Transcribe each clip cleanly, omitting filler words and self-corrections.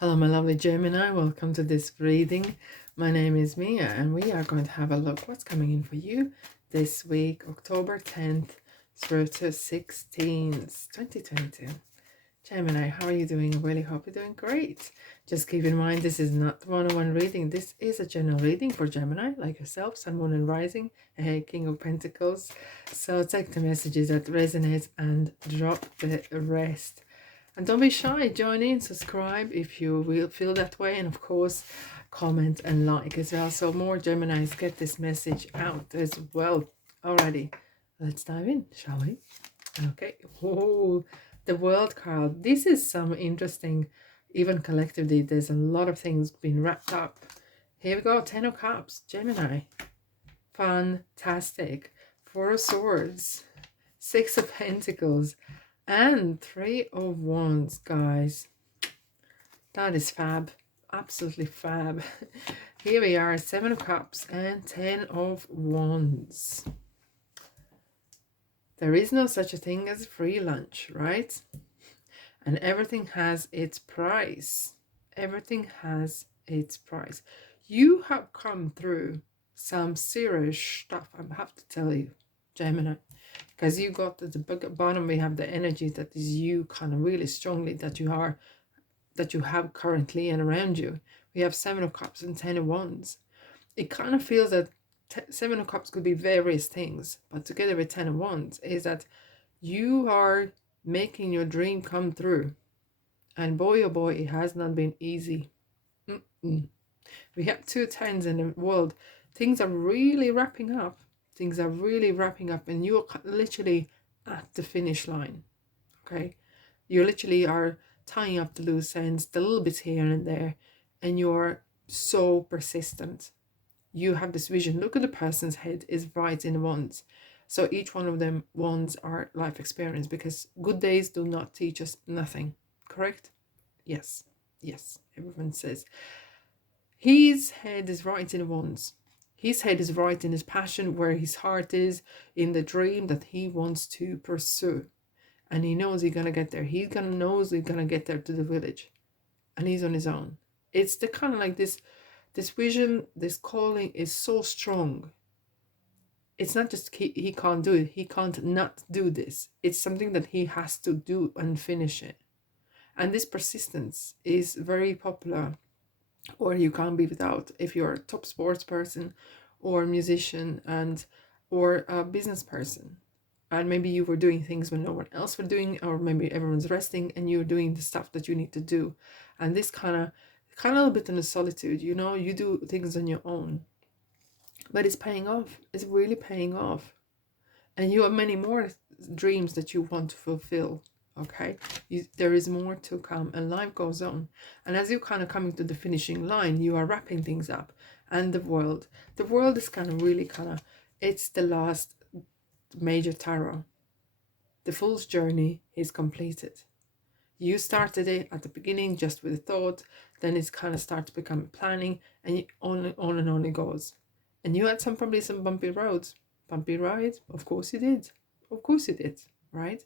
Hello, my lovely Gemini. Welcome to this reading. My name is Mia, and we are going to have a look what's coming in for you this week, October 10th through to 16th, 2022. Gemini, how are you doing? I really hope you're doing great. Just keep in mind, this is not one-on-one reading. This is a general reading for Gemini, like yourself, Sun, Moon, and Rising, King of Pentacles. So take the messages that resonate and drop the rest. And don't be shy, join in, subscribe if you will feel that way, and of course comment and like as well, so more Geminis get this message out as well. Alrighty, let's dive in, shall we? Okay. Oh, the World card. This is some interesting, even collectively there's a lot of things being wrapped up. Here we go. 10 of Cups, Gemini. Fantastic. 4 of Swords, 6 of Pentacles, and 3 of Wands, guys. That is fab. Absolutely fab. Here we are, 7 of Cups and 10 of Wands. There is no such a thing as free lunch, right? And everything has its price. Everything has its price. You have come through some serious stuff, I have to tell you, Gemini. Because you got at the bottom, we have the energy that is you kind of really strongly that you have currently and around you. We have 7 of Cups and 10 of Wands. It kind of feels that 7 of Cups could be various things, but together with 10 of Wands is that you are making your dream come through. And boy, oh boy, it has not been easy. We have 2 tens in the world. Things are really wrapping up. Things are really wrapping up, and you're literally at the finish line. Okay, you literally are tying up the loose ends, the little bits here and there, and you're so persistent. You have this vision. Look at the person's head is right in the Wands. So each one of them Wands are life experience, because good days do not teach us nothing. Correct? Yes. Yes. Everyone says. His head is right in the Wands. His head is right in his passion, where his heart is, in the dream that he wants to pursue. And he knows he's going to get there. He knows he's going to get there to the village. And he's on his own. It's the kind of like this vision, this calling is so strong. It's not just he can't do it. He can't not do this. It's something that he has to do and finish it. And this persistence is very popular, or you can't be without if you're a top sports person or musician or a business person. And maybe you were doing things when no one else were doing, or maybe everyone's resting and you're doing the stuff that you need to do. And this kind of a little bit in the solitude, you know, you do things on your own. But it's paying off. It's really paying off. And you have many more dreams that you want to fulfill. Okay, there is more to come, and life goes on. And as you're kind of coming to the finishing line, you are wrapping things up. And the world is kind of it's the last major tarot. The Fool's journey is completed. You started it at the beginning just with a thought, then it's kind of starts to become planning, and on and on it goes. And you had probably some bumpy roads, bumpy rides. Of course you did. Of course you did, right?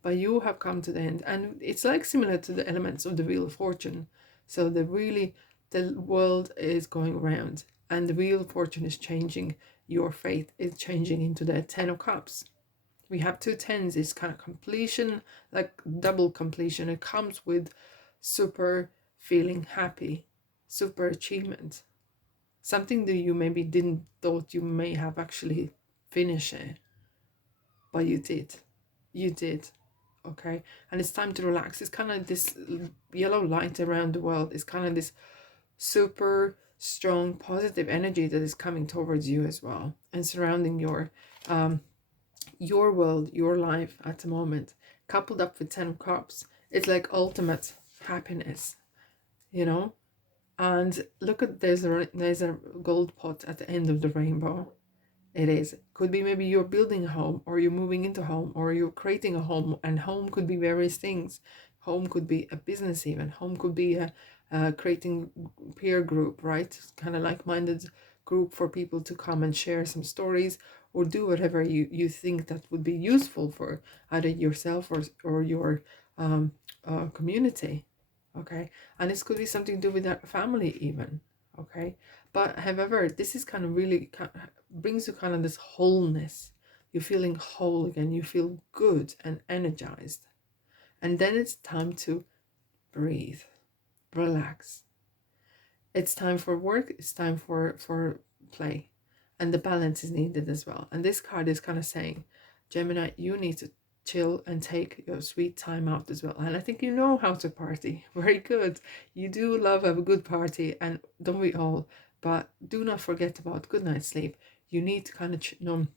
But you have come to the end, and it's like similar to the elements of the Wheel of Fortune. So the world is going around, and the Wheel of Fortune is changing. Your fate is changing into the 10 of Cups. We have 2 tens. It's kind of completion, like double completion. It comes with super feeling happy, super achievement. Something that you maybe didn't thought you may have actually finished it, but you did. You did. Okay, and it's time to relax. It's kind of this yellow light around the world. It's kind of this super strong positive energy that is coming towards you as well, and surrounding your world, your life at the moment, coupled up with 10 of Cups. It's like ultimate happiness, you know. And look at, there's a gold pot at the end of the rainbow. It is. Could be maybe you're building a home, or you're moving into a home, or you're creating a home, and home could be various things. Home could be a business even. Home could be a creating peer group, right? Kind of like-minded group for people to come and share some stories, or do whatever you think that would be useful for either yourself or your community. Okay, and this could be something to do with that family even. Okay, but however, this is kind of really brings you kind of this wholeness. You're feeling whole again. You feel good and energized, and then it's time to breathe, relax. It's time for work. It's time for play, and the balance is needed as well. And this card is kind of saying, Gemini, you need to chill and take your sweet time out as well. And I think you know how to party. Very good. You do love a good party, and don't we all? But do not forget about good night's sleep. You need to kind of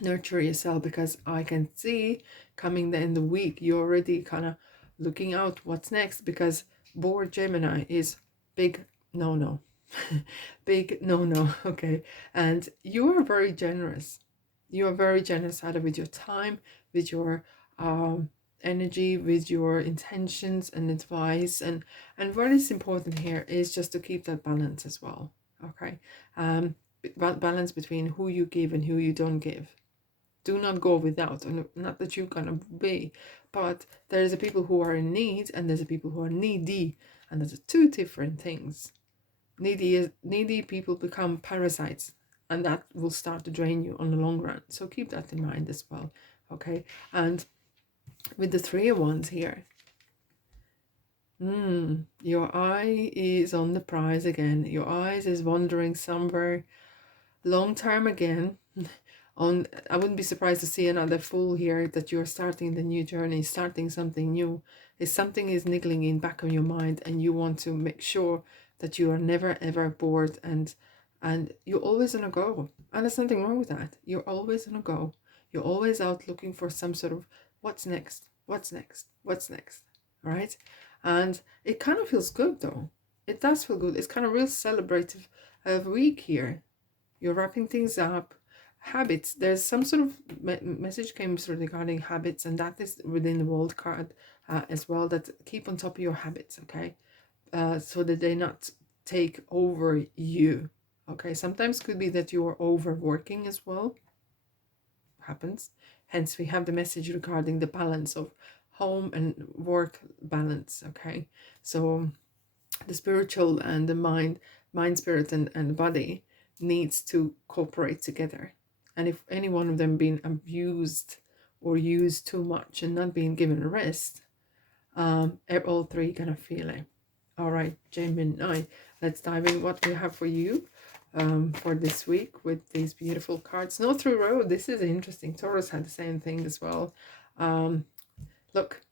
nurture yourself, because I can see coming the end of the week, you're already kind of looking out what's next, because bored Gemini is big no. Big no, okay? And you are very generous. You are very generous either with your time, with your energy, with your intentions and advice. And what is important here is just to keep that balance as well, okay? Balance between who you give and who you don't give. Do not go without, and not that you're gonna be, but there's a people who are in need and there's a people who are needy, and there's two different things. Needy people become parasites, and that will start to drain you on the long run. So keep that in mind as well, okay? And with the 3 of Wands here, your eye is on the prize again. Your eyes is wandering somewhere long term again. I wouldn't be surprised to see another Fool here, that you're starting the new journey, starting something new. If something is niggling in back of your mind and you want to make sure that you are never ever bored, and you're always on a go. And there's nothing wrong with that. You're always on a go. You're always out looking for some sort of what's next, what's next, what's next, right? And it kind of feels good though. It does feel good. It's kind of real celebrative week here. You're wrapping things up. Habits, there's some sort of message came through regarding habits, and that is within the world card as well, that keep on top of your habits, okay? So that they not take over you, okay? Sometimes could be that you are overworking as well, happens. Hence we have the message regarding the balance of home and work balance, okay? So the spiritual and the mind, spirit, and body needs to cooperate together. And if any one of them being abused or used too much and not being given a rest, all 3 gonna feel it. All right, Gemini, let's dive in what we have for you for this week with these beautiful cards. No through road. This is interesting. Taurus had the same thing as well. Look,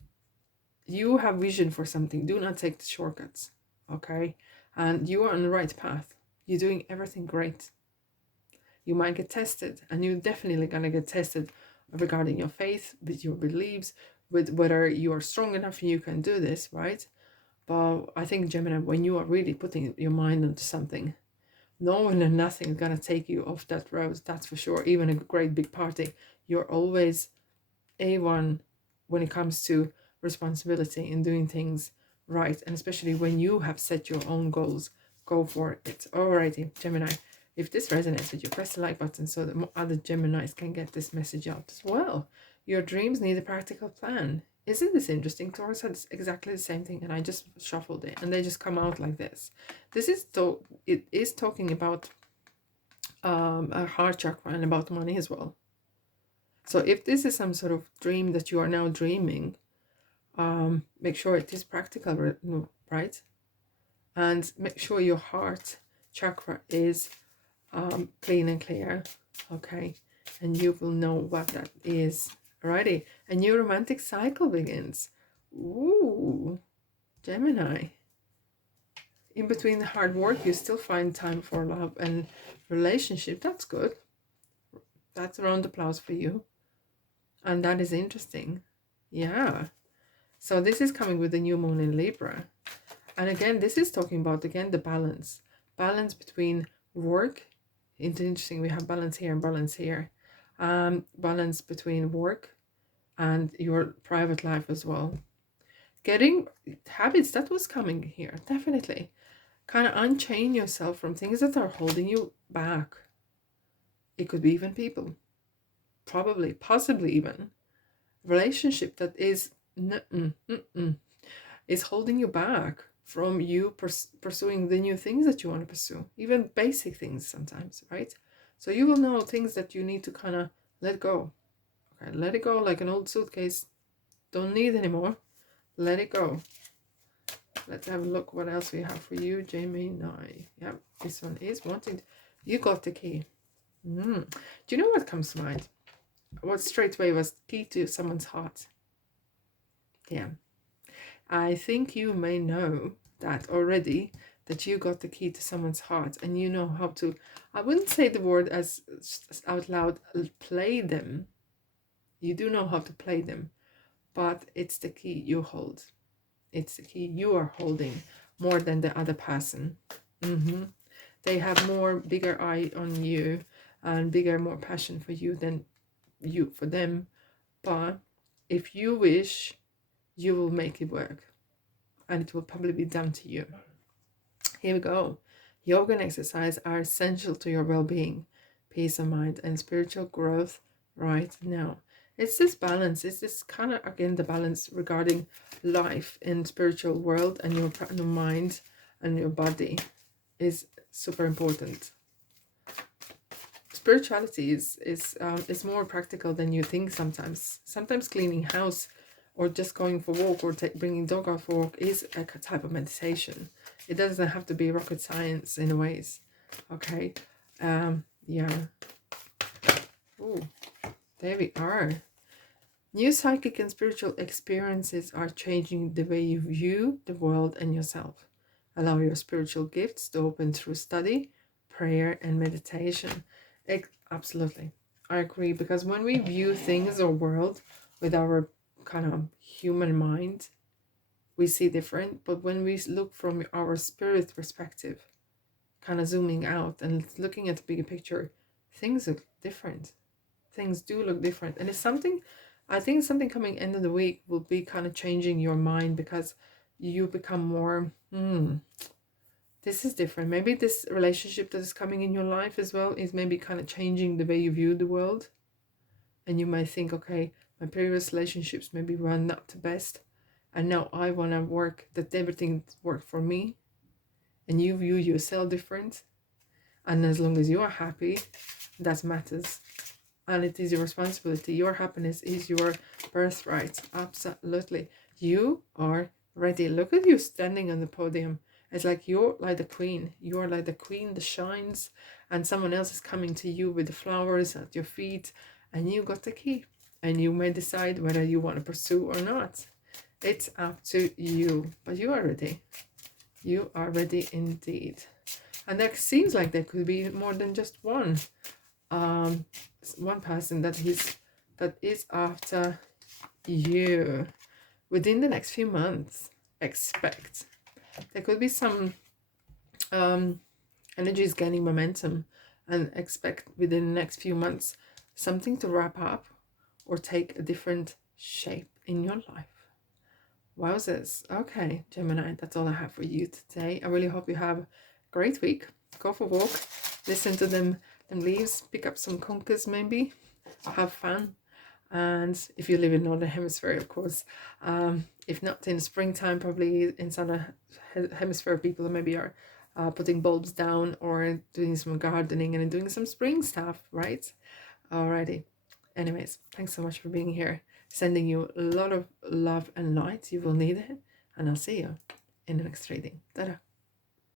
you have vision for something. Do not take the shortcuts, okay? And you are on the right path. You're doing everything great. You might get tested, and you're definitely gonna get tested regarding your faith, with your beliefs, with whether you are strong enough and you can do this, right? But I think, Gemini, when you are really putting your mind into something, no one and nothing is gonna take you off that road, that's for sure. Even a great big party, you're always A1 when it comes to responsibility and doing things right, and especially when you have set your own goals, go for it. Alrighty, Gemini, if this resonates with you, press the like button so that other Geminis can get this message out as well. Your dreams need a practical plan. Isn't this interesting? Taurus had exactly the same thing, and I just shuffled it, and they just come out like this. This is it is talking about a heart chakra and about money as well. So if this is some sort of dream that you are now dreaming, make sure it is practical, right? And make sure your heart chakra is clean and clear, okay? And you will know what that is. Alrighty, a new romantic cycle begins. Ooh, Gemini. In between the hard work, you still find time for love and relationship. That's good. That's a round of applause for you. And that is interesting. Yeah. So this is coming with the new moon in Libra. And again, this is talking about, again, the balance. Balance between work. It's interesting, we have balance here and balance here. Balance between work and your private life as well. Getting habits, that was coming here, definitely. Kind of unchain yourself from things that are holding you back. It could be even people. Possibly even. Relationship that is is holding you back from you pursuing the new things that you want to pursue, even basic things sometimes, right? So you will know things that you need to kind of let go. Okay, let it go like an old suitcase. Don't need anymore. Let it go. Let's have a look what else we have for you, Gemini. Yeah, this one is wanting. You got the key. Do you know what comes to mind? What straight away was key to someone's heart? Yeah. I think you may know that already, that you got the key to someone's heart, and you know how to, I wouldn't say the word as out loud, play them. You do know how to play them, but it's the key you hold. It's the key you are holding more than the other person. They have bigger eye on you and more passion for you than you for them. But if you wish, you will make it work, and it will probably be down to you. Here we go. Yoga and exercise are essential to your well-being, peace of mind, and spiritual growth right now. It's this balance. It's this kind of, again, the balance regarding life in spiritual world, and your mind and your body is super important. Spirituality is more practical than you think sometimes. Sometimes cleaning house or just going for a walk or bringing dog out for a walk is a type of meditation. It doesn't have to be rocket science in a ways. Okay. Yeah. Oh, there we are. New psychic and spiritual experiences are changing the way you view the world and yourself. Allow your spiritual gifts to open through study, prayer, and meditation. Absolutely. I agree, because when we view things or world with our kind of human mind, we see different. But when we look from our spirit perspective, kind of zooming out and looking at the bigger picture, things look different. Things do look different. And it's something, I think something coming end of the week will be kind of changing your mind, because you become more, this is different. Maybe this relationship that is coming in your life as well is maybe kind of changing the way you view the world. And you might think, okay, my previous relationships maybe were not the best, and now I want to work that everything worked for me. And you view yourself different. And as long as you are happy, that matters. And it is your responsibility. Your happiness is your birthright. Absolutely. You are ready. Look at you standing on the podium. It's like you're like the queen. You are like the queen that shines, and someone else is coming to you with the flowers at your feet, and you got the key. And you may decide whether you want to pursue or not. It's up to you. But you are ready. You are ready indeed. And that seems like there could be more than just one person that is after you within the next few months. Expect there could be some energies gaining momentum, and expect within the next few months something to wrap up or take a different shape in your life. Wowzers. Okay, Gemini, that's all I have for you today. I really hope you have a great week. Go for a walk, listen to them leaves, pick up some conkers maybe, have fun. And if you live in Northern Hemisphere, of course, if not in springtime, probably in Southern Hemisphere, people maybe are putting bulbs down or doing some gardening and doing some spring stuff, right? Alrighty. Anyways, thanks so much for being here. Sending you a lot of love and light. You will need it. And I'll see you in the next reading. Ta-da.